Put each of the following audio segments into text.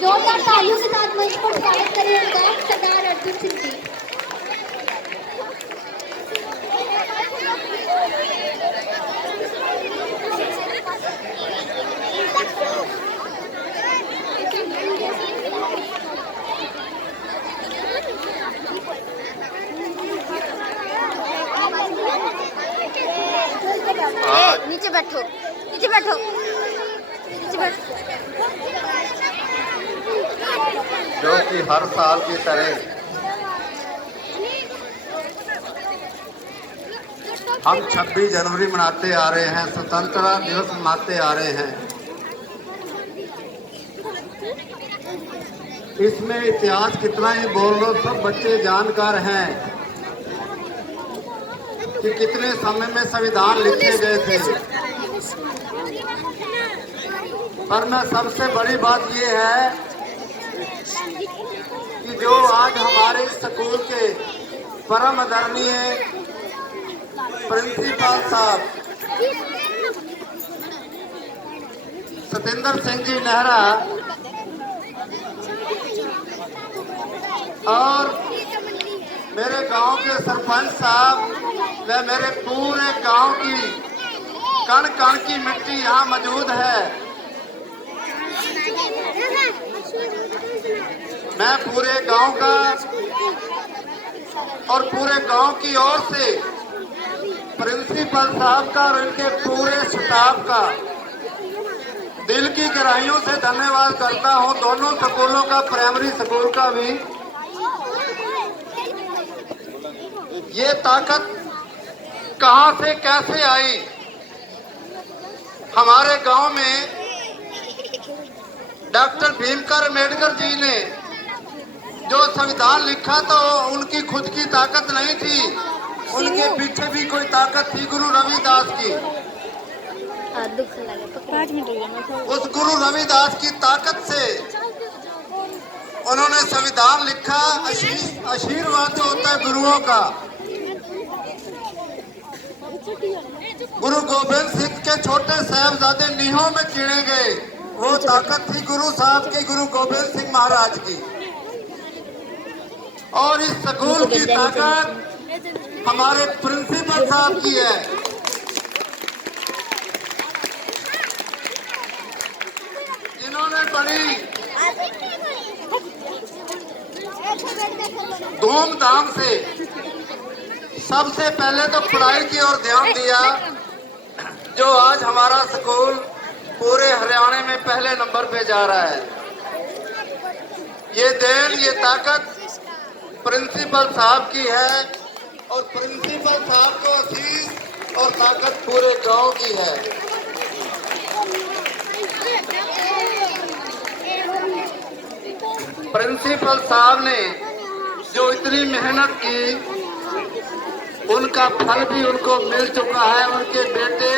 जोरदार तालियों के साथ मंच पर स्वागत करें उनका सरदार अर्जुन सिंह जी। नीचे बैठो, नीचे बैठो, नीचे बैठो। जो कि हर साल की तरह हम 26 जनवरी मनाते आ रहे हैं, स्वतंत्रता दिवस मनाते आ रहे हैं। इसमें इतिहास कितना ही बोल लो, सब बच्चे जानकार हैं कि कितने समय में संविधान लिखे गए थे। पर मैं सबसे बड़ी बात ये है कि जो आज हमारे स्कूल के परम आदरणीय प्रिंसिपल साहब सतेंद्र सिंह जी नेहरा और मेरे गांव के सरपंच साहब व मेरे पूरे गांव की कण कण की मिट्टी यहाँ मौजूद है। मैं पूरे गांव का और पूरे गांव की ओर से प्रिंसिपल साहब का और इनके पूरे स्टाफ का दिल की गहराइयों से धन्यवाद करता हूं। दोनों स्कूलों का, प्राइमरी स्कूल का भी। ये ताकत कहां से कैसे आई? हमारे गांव में डॉक्टर भीमराव अम्बेडकर जी ने जो संविधान लिखा तो उनकी खुद की ताकत नहीं थी, उनके पीछे भी कोई ताकत थी, गुरु रविदास की। उस गुरु रविदास की ताकत से उन्होंने संविधान लिखा। आशीर्वाद जो होता है गुरुओं का, गुरु गोबिंद सिंह के छोटे साहबजादे नीहों में चीने गए, वो ताकत थी गुरु साहब की, गुरु गोबिंद सिंह महाराज की। और इस स्कूल की ताकत हमारे प्रिंसिपल साहब की है। जिन्होंने बड़ी धूमधाम से सबसे पहले तो पढ़ाई की ओर ध्यान दिया, जो आज हमारा स्कूल पूरे हरियाणा में पहले नंबर पे जा रहा है। ये देन, ये ताकत प्रिंसिपल साहब की है और प्रिंसिपल साहब को आशीष और ताकत पूरे गांव की है। प्रिंसिपल साहब ने जो इतनी मेहनत की, उनका फल भी उनको मिल चुका है। उनके बेटे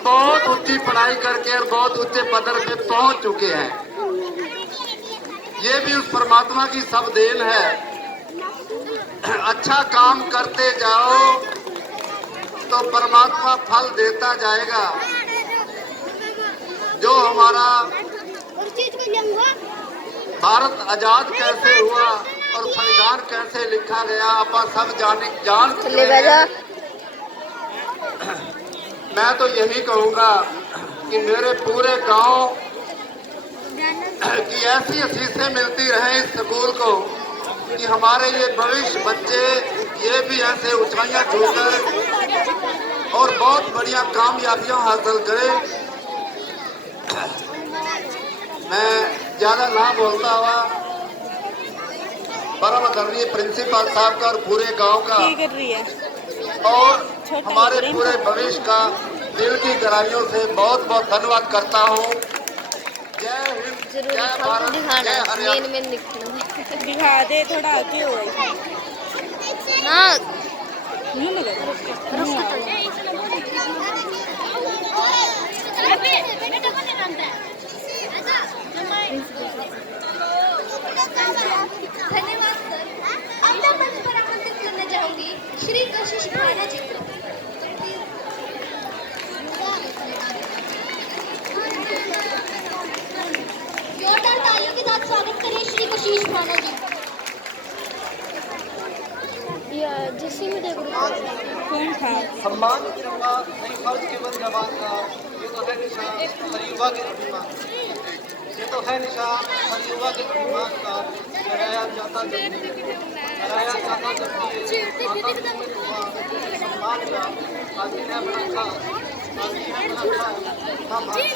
बहुत ऊंची पढ़ाई करके और बहुत ऊंचे पदर पे पहुंच चुके हैं। ये भी उस परमात्मा की सब देन है। अच्छा काम करते जाओ तो परमात्मा फल देता जाएगा। जो हमारा भारत आजाद कैसे हुआ और संविधान कैसे लिखा गया, आप सब जान चुके हैं। मैं तो यही कहूंगा कि मेरे पूरे गांव की ऐसी आशीषें मिलती रहे इस स्कूल को कि हमारे ये भविष्य बच्चे ये भी ऐसे ऊंचाइयां छूकर और बहुत बढ़िया कामयाबियां हासिल करें। मैं ज्यादा ना बोलता हुआ परम आदरणीय प्रिंसिपल साहब का और पूरे गांव का और हमारे पूरे भविष्य का दिल की गहराइयों से बहुत बहुत धन्यवाद करता हूं। जय हिंद, जय भारत, जय हरियाणा। दिखा दे थोड़ा आगे हो धन्यवाद सर। अब मैं मंच पर आमंत्रित करना चाहूंगी श्री कशिश भाना जी को। जोरदार तालियों के साथ स्वागत करें श्री कशिश भाना जी। जिससे में देखो कौन था सम्मान करूंगा नहीं फर्ज केवल जवान का। ये तो है निशान हर युवा के अभिमान, ये तो है निशान हर युवा के अभिमान का। कराया जाता जब सम्मान का आदमी ने बना था, आदमी ने बना था हम भारत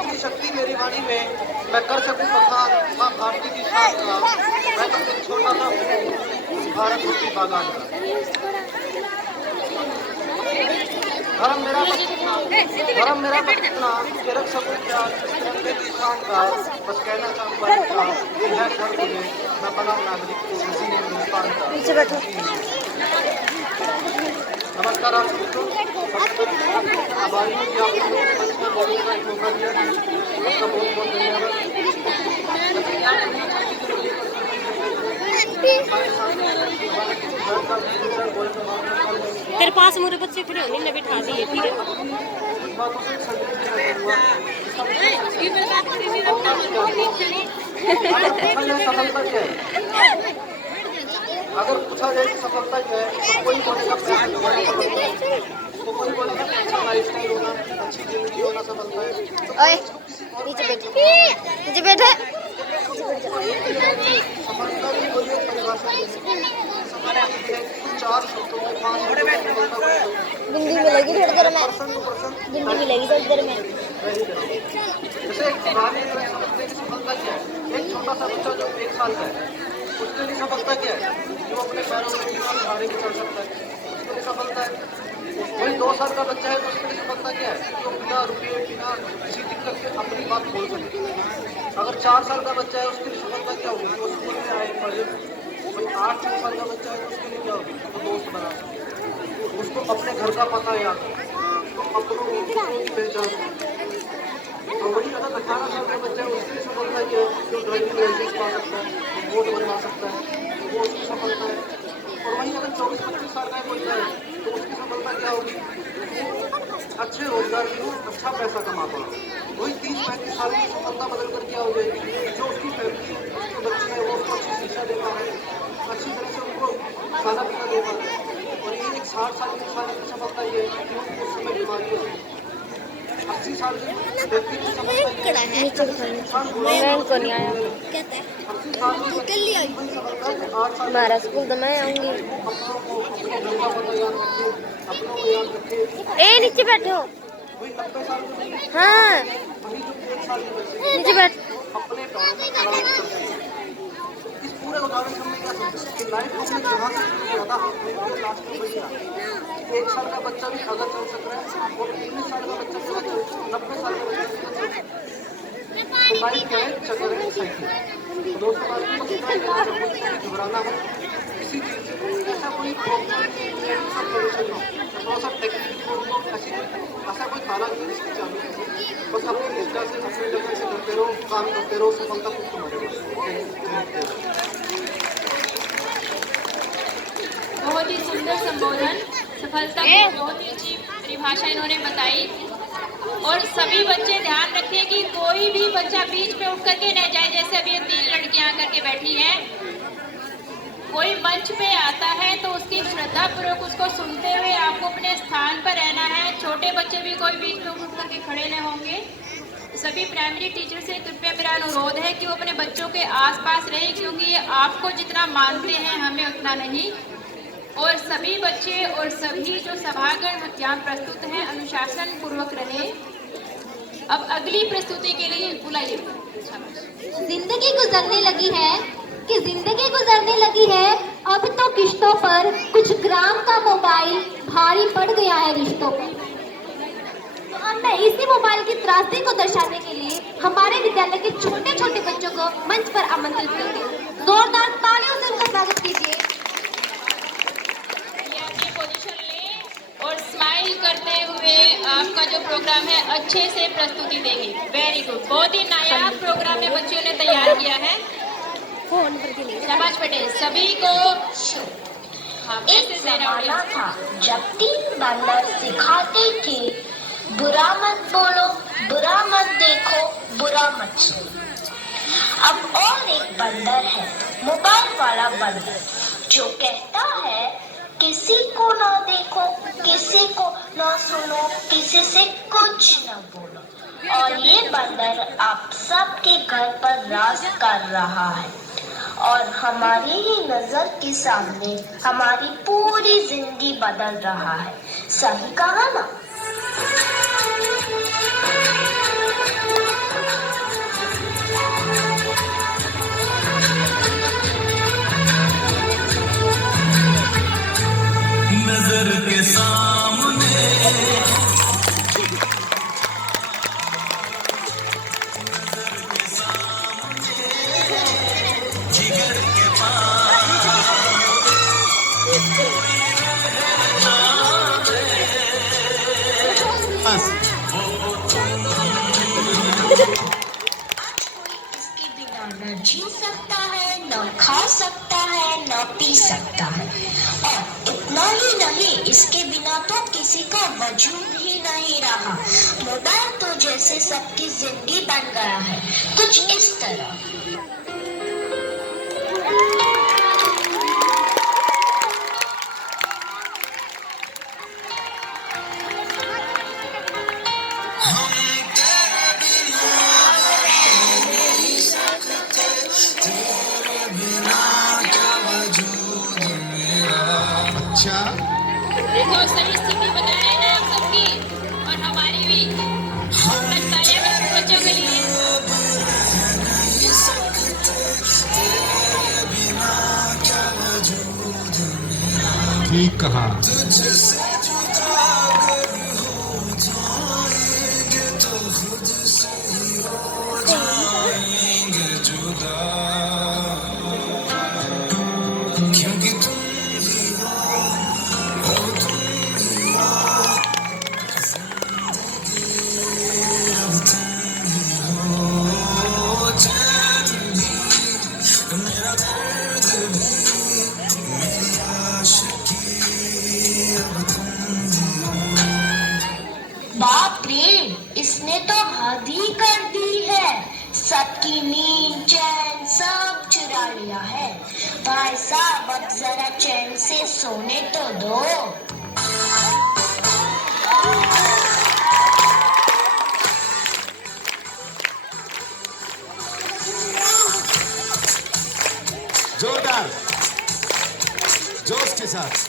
के शक्ति मेरी वाणी में मैं कर सकूं बखान मां भारती की शान का। मैं तो एक छोटा सा भारत की बागान का। धर्म मेरा मत इतना कि रख सकूं क्या तिरंगे की शान का। बस कहना चाहूंगा है घर के लिए मैं बना नागरिक हिंदुस्तान का। नमस्कार आप सबको। आभारी हूँ कि आपने मंच पर बोलने का एक मौका दिया। आपका बहुत बहुत धन्यवाद। तेरे पास मेरे बच्चे खड़े होने ने बिठा दिए, ठीक है। सफलता क्या है? अगर पूछा जाए कि सफलता क्या है तो कोई बोलेगा तो कोई बोलेगा अच्छा लाइफस्टाइल होना, अच्छी जिंदगी होना सफलता है। ओए नीचे बैठे सफलता की कोई एक परिभाषा नहीं है। 4 शब्दों में 5 बिंदी मिलेगी थोड़ी देर में। बिंदी मिलेगी थोड़ी देर में। जैसे एक पुराने समझते हैं सफलता क्या है। एक छोटा सा बच्चा जो 1 साल का है उसके लिए सफलता क्या है? जो अपने पैरों में बिना सहारे के चल सकता है, उसके लिए सफलता है। वही 2 साल का बच्चा है तो उसके लिए सफलता क्या है? जो बिना रुपये बिना किसी दिक्कत के अपनी बात बोल सके। अगर 4 साल का बच्चा है उसके लिए सफलता क्या होगी? जो स्कूल में आए पढ़े। वही 8-9 साल का बच्चा है तो उसके लिए क्या होगी? वो दोस्त बना सके, उसको अपने घर का पता याद हो, उसको अपनों की पहचान। तो वही अगर 18 साल का बच्चा है उसके लिए सफलता क्या है? जो ड्राइविंग लाइसेंस पा सकता है, वोट बनवा सकता है, वो उसकी सफलता है। और वहीं अगर 24-25 साल का बच्चा है तो उसकी सफलता क्या होगी? अच्छे रोजगार में हो, अच्छा पैसा कमाता हो। वही 30-35 साल की सफलता बदल कर क्या हो जाएगी? जो उसकी फैमिली है, उसके बच्चे हैं, वो उसको अच्छी शिक्षा दे पा रहे हैं, अच्छी तरह से उनको खाना पीना दे पा रहे हैं। और ये एक 60 साल के इंसान की सफलता ये है कि वो उस समय बीमारियों से 80 साल के व्यक्ति की सफलता हमारा स्कूल तो मैं आऊंगी। ए नीचे बैठो। हाँ नीचे बैठ। अपने पैरों में खड़ा होकर इस पूरे उदाहरण से हमने क्या समझा कि लाइफ हमने जहाँ से शुरू किया था हमने लास्ट में वही आया। 1 साल का बच्चा भी अगर चल सक रहा है और 19 साल का बच्चा भी अगर 90 साल का बच्चा भी चल सकता है। तो लाइफ क्या है, चक्कर है, साइकिल। दोस्तों आज को घबराना है किसी चीज़ से, ऐसा कोई प्रॉब्लम थोड़ा सा टेक्निक ऐसा कोई खाना नहीं जिसकी चालू है। बस अपनी निष्ठा से अपने लगन से करते रहो, काम करते रहो, सफलता खुद तुम्हारे। बहुत ही सुंदर संबोधन, सफलता की बहुत ही अच्छी परिभाषा इन्होंने बताई। और सभी बच्चे ध्यान रखें कि कोई भी बच्चा बीच में उठ करके न जाए। जैसे अभी ये 3 लड़कियां करके बैठी हैं, कोई मंच पे आता है तो उसकी श्रद्धा पूर्वक उसको सुनते हुए आपको अपने स्थान पर रहना है। छोटे बच्चे भी कोई बीच में उठ करके खड़े न होंगे। सभी प्राइमरी टीचर से कृपया मेरा अनुरोध है कि वो अपने बच्चों के आसपास रहें, क्योंकि ये आपको जितना मानते हैं हमें उतना नहीं। और सभी बच्चे और सभी जो सभागण यहाँ प्रस्तुत हैं अनुशासन पूर्वक रहे। अब अगली प्रस्तुति के लिए बुलाइए। जिंदगी गुजरने लगी है कि जिंदगी गुजरने लगी है, अब तो किश्तों पर कुछ ग्राम का मोबाइल भारी पड़ गया है रिश्तों पर। तो अब मैं इसी मोबाइल की त्रासदी को दर्शाने के लिए हमारे विद्यालय के छोटे छोटे बच्चों को मंच पर आमंत्रित करती हूँ। जोरदार तालियों से उनका स्वागत कीजिए। ये अपनी पोजीशन लें और स्माइल करते हुए आपका जो प्रोग्राम है अच्छे से प्रस्तुति देंगे। वेरी गुड, बहुत ही नायाब प्रोग्राम है बच्चों ने तैयार किया है। शाबाश बेटे, सभी को एक जमाना था जब 3 बंदर सिखाते थे, बुरा मत बोलो, बुरा मत देखो, बुरा मत सुनो। अब और एक बंदर है, मोबाइल वाला बंदर, जो कहता है किसी को ना देखो, किसी को ना सुनो, किसी से कुछ ना बोलो। और ये बंदर आप सबके घर पर राज कर रहा है और हमारी ही नजर के सामने हमारी पूरी जिंदगी बदल रहा है। सही कहा ना? नजर के सामने इसके बिना न जी सकता है, न खा सकता है, न पी सकता है। और इतना ही नहीं, इसके बिना तो किसी का वजूद ही नहीं रहा। मोबाइल तो जैसे सबकी जिंदगी बन गया है, कुछ इस तरह। देखो सही स्थिति बता रहे हैं ना आप सबकी और हमारी भी। बच्चों के लिए ठीक कहा। बाप रे, इसने तो हद ही कर दी है। सबकी नींद चैन सब चुरा लिया है। भाई साहब अब जरा चैन से सोने तो दो। जोरदार जोश के साथ।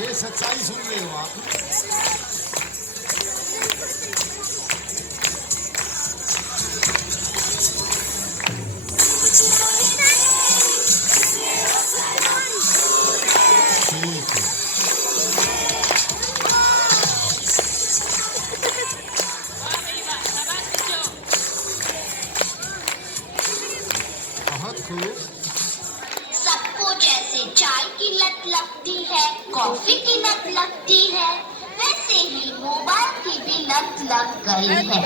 ये सच्चाई सुन रहे हो आप? ठीक है। बहुत खूब। सबको जैसे चाय की लत लगती है, कॉफी की लत लगती है, वैसे ही मोबाइल की भी लत लग गई है।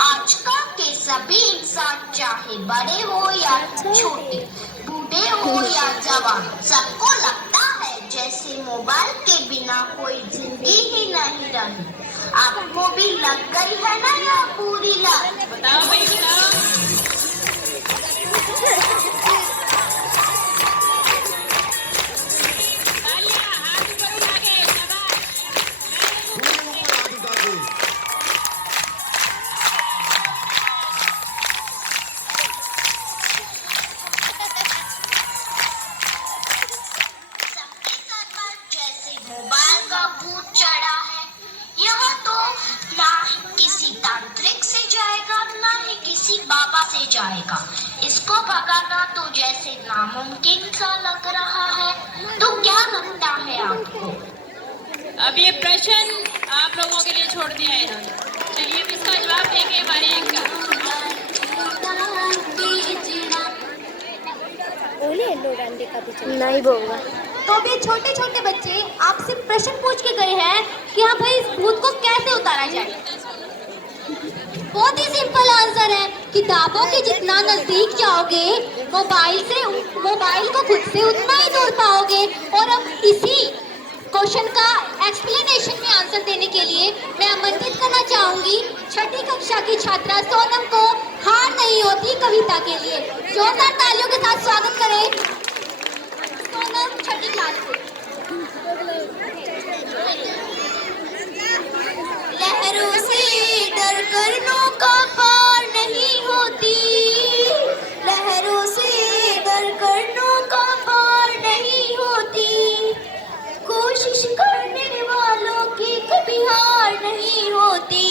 आजकल के सभी इंसान, चाहे बड़े हो या छोटे, बूढ़े हो या जवान, सबको लगता है जैसे मोबाइल के बिना कोई जिंदगी ही नहीं रही। आपको भी लग गई है ना यह पूरी लत? बताओ भाई बताओ। तालियां, हाथ ऊपर उठा के, शाबाश। खूब ऊपर हाथ उठा दे। सबके सर पर जैसे मोबाइल का भूत चढ़ा है। यह तो ना ही किसी तांत्रिक से जाएगा, ना ही किसी बाबा से जाएगा। इसको भगाना तो जैसे नामुमकिन सा लग रहा है। तो क्या लगता है आपको? अब ये प्रश्न आप लोगों के लिए छोड़ दिया है इन्होंने। चलिए अब इसका जवाब देंगे हमारे एंकर। नहीं बोलूंगा। तो अभी छोटे छोटे बच्चे आपसे प्रश्न पूछ के गए हैं कि हाँ भाई इस भूत को कैसे उतारा जाए। बहुत ही सिंपल आंसर है। किताबों के जितना नजदीक जाओगे, मोबाइल को खुद से उतना ही दूर पाओगे। और अब इसी क्वेश्चन का एक्सप्लेनेशन में आंसर देने के लिए मैं आमंत्रित करना चाहूंगी छठी कक्षा की छात्रा सोनम को हार नहीं होती कविता के लिए। जोरदार तालियों के साथ स्वागत करें सोनम, छठी क्लास से। लहरों से डर कर नौका पार नहीं होती, लहरों से डर कर नौका पार नहीं होती, कोशिश करने वालों की कभी हार नहीं होती,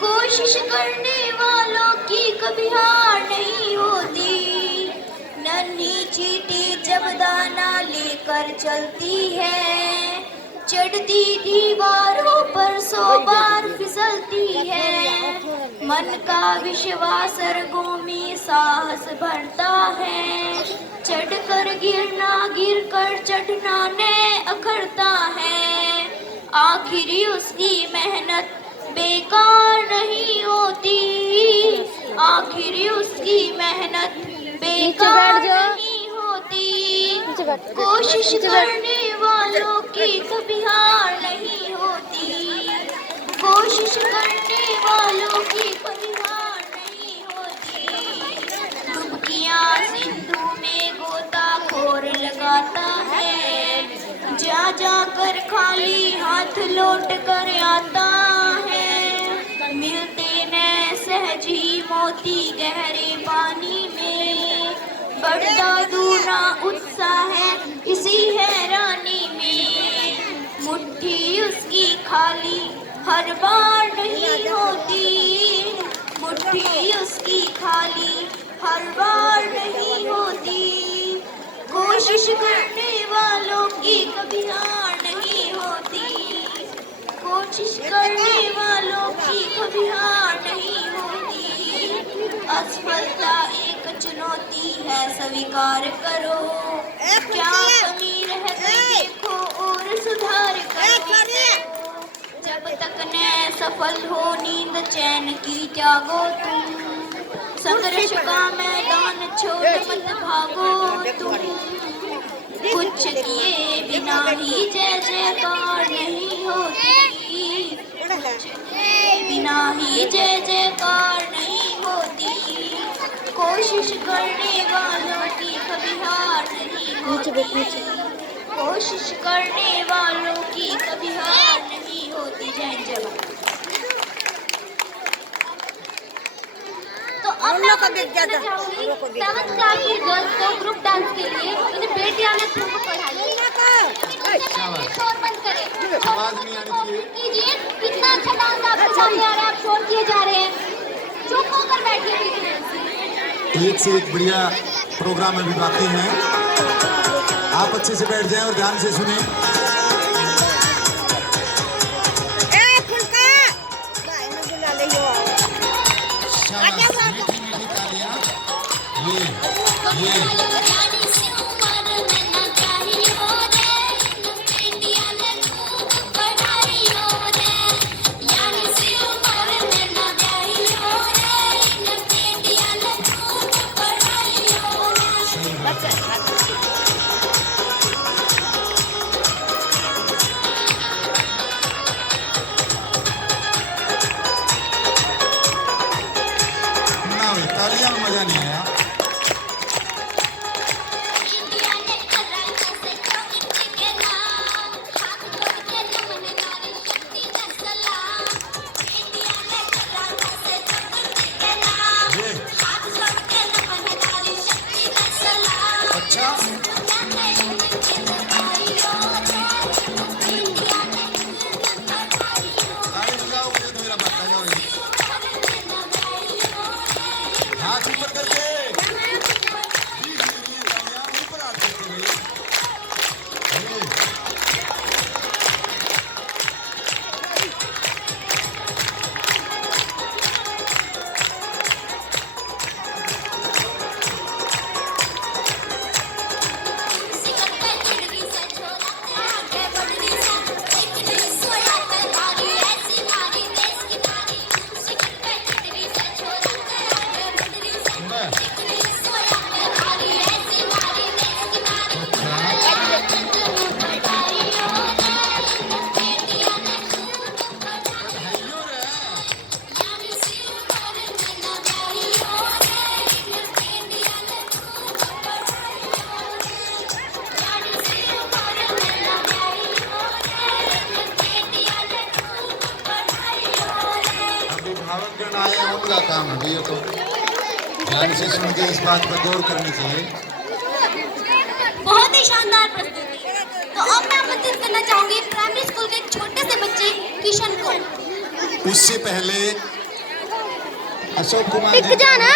कोशिश करने वालों की कभी हार नहीं होती। नन्ही चींटी जब दाना लेकर चलती है, चढ़ती दीवारों पर 100 बार फिसलती है। मन का विश्वास रगों साहस भरता है, चढ़कर गिरना गिर कर चढ़ना ने अखड़ता है। आखिरी उसकी मेहनत बेकार नहीं होती, आखिरी उसकी मेहनत बेकार नहीं होती, कोशिश करने वालों की कभी हार नहीं होती, कोशिश करने वालों की कभी हार नहीं होती। डुबकियां सिंधु में गोताखोर लगाता है, जा जाकर खाली हाथ लौट कर आता है। मिलते न सहज ही मोती गहरे पानी में, बढ़ता दूना उत्साह है इसी हैरानी में। मुट्ठी उसकी खाली हर बार नहीं होती, मुट्ठी उसकी खाली हर बार नहीं होती, कोशिश करने वालों की कभी हार नहीं होती, कोशिश करने वालों की कभी हार नहीं होती। असफलता एक चुनौती है स्वीकार करो, क्या कमी रह गई देखो और सुधार करो। जब तक न सफल हो नींद चैन की त्यागो तुम, संघर्ष का मैदान छोड़ मत भागो तुम। कुछ किए बिना ही जय जयकार नहीं होती, कुछ किए बिना ही जय जयकार नहीं होती, कोशिश करने वालों की कभी हार नहीं होती, कोशिश करने वालों की कभी हार नहीं होती। जय जवान। तो अब मैं चाहूंगी 7th क्लास की गर्ल्स को ग्रुप डांस के लिए इन्हें बेटियां ने तुमको पढ़ाई। शोर बंद करें। आवाज नहीं आनी चाहिए। कीजिए, कितना अच्छा डांस आपके सामने आ रहा है, आप शोर किए जा रहे हैं। चुप होकर बैठिए। एक से एक बढ़िया प्रोग्राम अभी बाकी हैं। आप अच्छे से बैठ जाएं और ध्यान से सुने। शाबाश, मीठी मीठी तालियां। ये ना हुई तालियां में मजा नहीं आया। अच्छा ताली बजाओ, मुझे तो मेरा बात जाओ। हाथ ऊपर करके तालियां ऊपर हाथ करते हुए। अभिभावकगण आए हैं, उनका काम है ये तो ध्यान से सुन के इस बात पर गौर करनी चाहिए। बहुत ही शानदार प्रस्तुति। तो अब मैं आमंत्रित करना चाहूंगी प्राइमरी स्कूल के छोटे से बच्चे किशन को। उससे पहले अशोक कुमार टिक जाना।